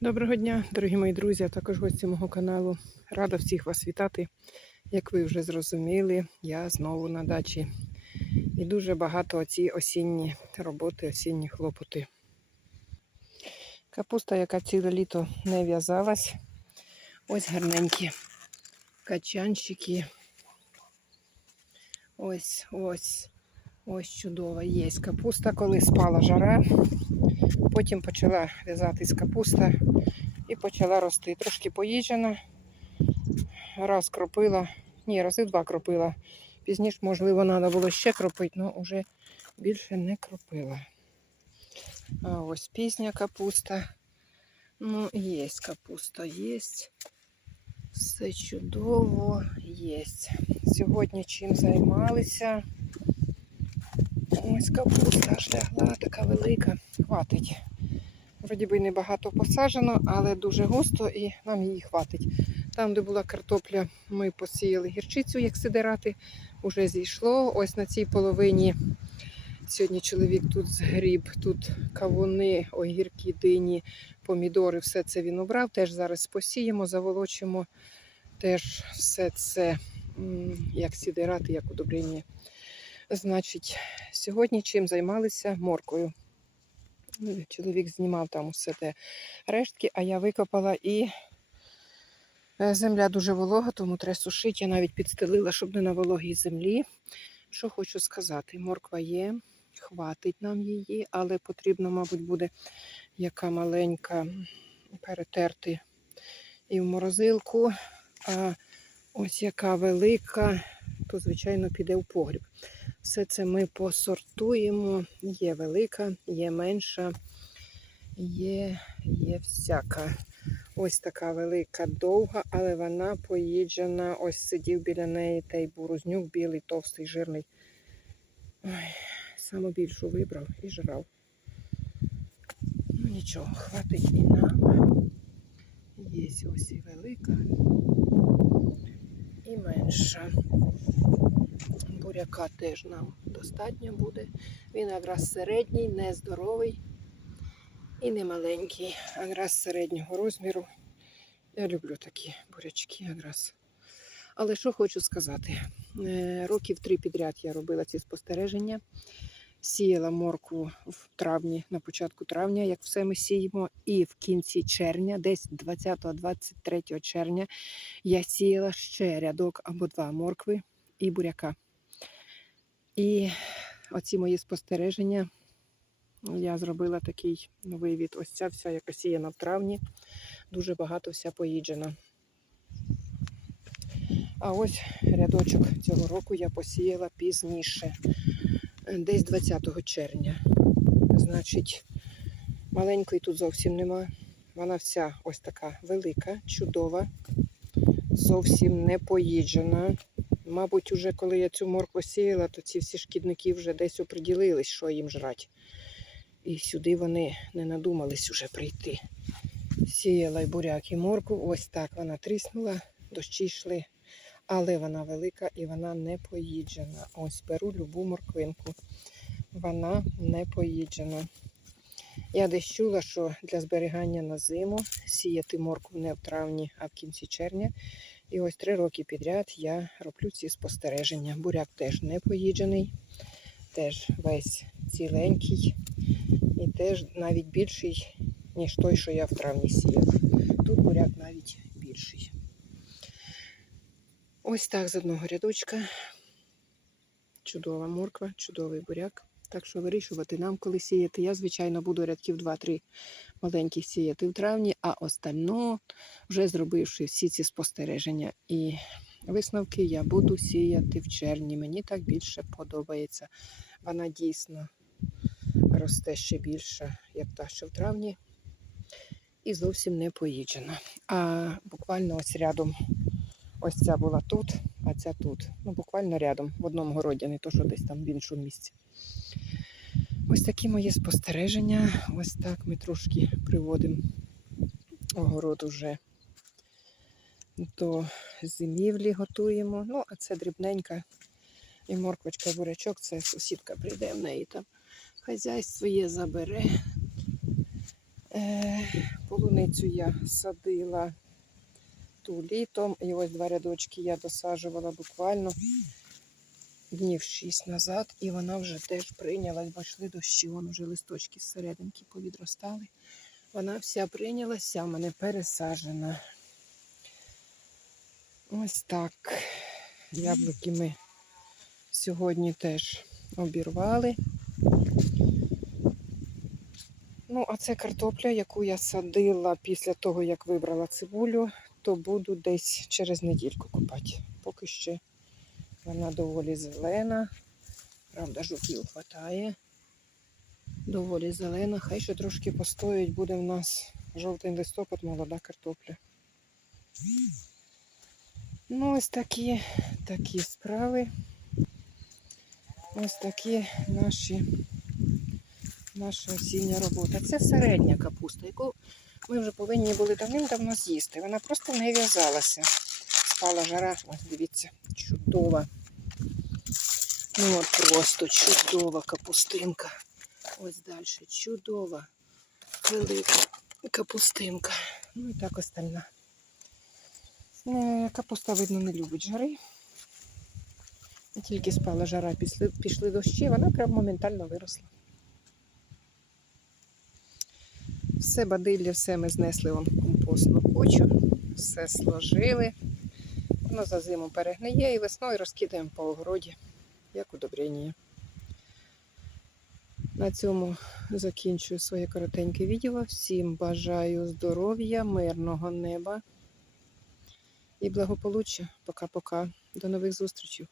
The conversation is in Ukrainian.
Доброго дня, дорогі мої друзі, а також гості мого каналу. Рада всіх вас вітати. Як ви вже зрозуміли, я знову на дачі. І дуже багато оці осінні роботи, осінні хлопоти. Капуста, яка ціле літо не в'язалась. Ось гарненькі качанчики. Ось, ось, ось чудова є капуста, коли спала жара. Потім почала в'язатись капуста і почала рости. Трошки поїджена. Раз кропила, ні, рази два кропила. Пізніше, можливо, треба було ще кропити, але вже більше не кропила. А ось пізня капуста. Ну, є капуста, є. Все чудово є. Сьогодні чим займалися? Ось капуста аж лягла, така велика. Хватить. Вроді би небагато посаджено, але дуже густо і нам її хватить. Там, де була картопля, ми посіяли гірчицю, як сидирати, уже зійшло. Ось на цій половині. Сьогодні чоловік тут згріб, тут кавуни, огірки, дині, помідори, все це він обрав. Теж зараз посіємо, заволочимо. Теж все це, як сідирати, як удобрення. Значить, сьогодні чим займалися моркою. Ну, Чоловік знімав там усе те рештки, а я викопала і е, земля дуже волога, тому треба сушити. Я навіть підстелила, щоб не на вологій землі. Що хочу сказати, морква є, хватить нам її, але потрібно, мабуть, буде яка маленька перетерти і в морозилку. А ось яка велика, то, звичайно, піде в погріб. Все це ми посортуємо. Є велика, є менша, є, є всяка. Ось така велика, довга, але вона поїджена. Ось сидів біля неї той бурузнюк, білий, товстий, жирний. Ой, саму більшу вибрав і жрав. Ну нічого, хватить і нам. Є ось і велика, і менша. Буряка теж нам достатньо буде. Він якраз середній, не здоровий і не маленький, якраз середнього розміру. Я люблю такі бурячки якраз. Але що хочу сказати, Е, років три підряд я робила ці спостереження. Сіяла моркву в травні, на початку травня, як все ми сіємо, і в кінці червня, десь 20-23 червня, я сіяла ще рядок або два моркви і буряка. І оці мої спостереження я зробила такий вивід. Ось ця вся, яка сіяна в травні, дуже багато вся поїджена. А ось рядочок цього року я посіяла пізніше, десь 20 червня. Значить, маленької тут зовсім нема. Вона вся ось така велика, чудова, зовсім не поїджена. Мабуть, уже коли я цю моркву сіяла, то ці всі шкідники вже десь оприділились, що їм жрать. І сюди вони не надумались уже прийти. Сіяла й буряк і морку. Ось так вона тріснула, дощі йшли. Але вона велика і вона не поїджена. Ось беру любу морквинку. Вона не поїджена. Я десь чула, що для зберігання на зиму сіяти моркву не в травні, а в кінці червня. І ось три роки підряд я роблю ці спостереження. Буряк теж не поїджений, теж весь ціленький і теж навіть більший, ніж той, що я в травні сіяв. Тут буряк навіть більший. Ось так з одного рядочка. Чудова морква, чудовий буряк. Так що вирішувати нам, коли сіяти. Я, звичайно, буду рядків 2-3 маленьких сіяти в травні, а остально, вже зробивши всі ці спостереження і висновки, я буду сіяти в червні. Мені так більше подобається. Вона дійсно росте ще більше, як та, що в травні, і зовсім не поїджена. А буквально ось рядом, ось ця була тут, а ця тут. Ну, буквально рядом, в одному городі, не то, що десь там в іншому місці. Ось такі мої спостереження. Ось так ми трошки приводимо огород уже до зимівлі готуємо. Ну, а це дрібненька і морквочка, бурячок, це сусідка прийде в неї там. Хазяйство є, забере. Е, полуницю я садила ту літом. І ось два рядочки я досаджувала буквально днів шість назад, і вона вже теж прийнялась, бо дощі, вон вже листочки з серединки повідростали. Вона вся прийнялася, в мене пересаджена. Ось так. Яблуки ми сьогодні теж обірвали. Ну, а це картопля, яку я садила після того, як вибрала цибулю, то буду десь через недільку купати. Поки ще вона доволі зелена. Правда, жуків хватає. Доволі зелена. Хай ще трошки постоїть, буде в нас жовтий листопад, молода картопля. Ну, ось такі, такі справи. Ось такі наші, наша осіння робота. Це середня капуста, яку ми вже повинні були давним-давно з'їсти. Вона просто не в'язалася. Спала жара, ось дивіться, чудова. Ну от просто чудова капустинка. Ось далі чудова, велика капустинка. Ну і так остальна. Капуста, видно, не любить жари. Тільки спала жара, пішли, пішли дощі, вона прям моментально виросла. Все бадилля, все ми знесли вон в компостну кучу, все сложили. Воно за зиму перегниє і весною розкидаємо по огороді, як удобрення. На цьому закінчую своє коротеньке відео. Всім бажаю здоров'я, мирного неба і благополуччя. Пока-пока. До нових зустрічей.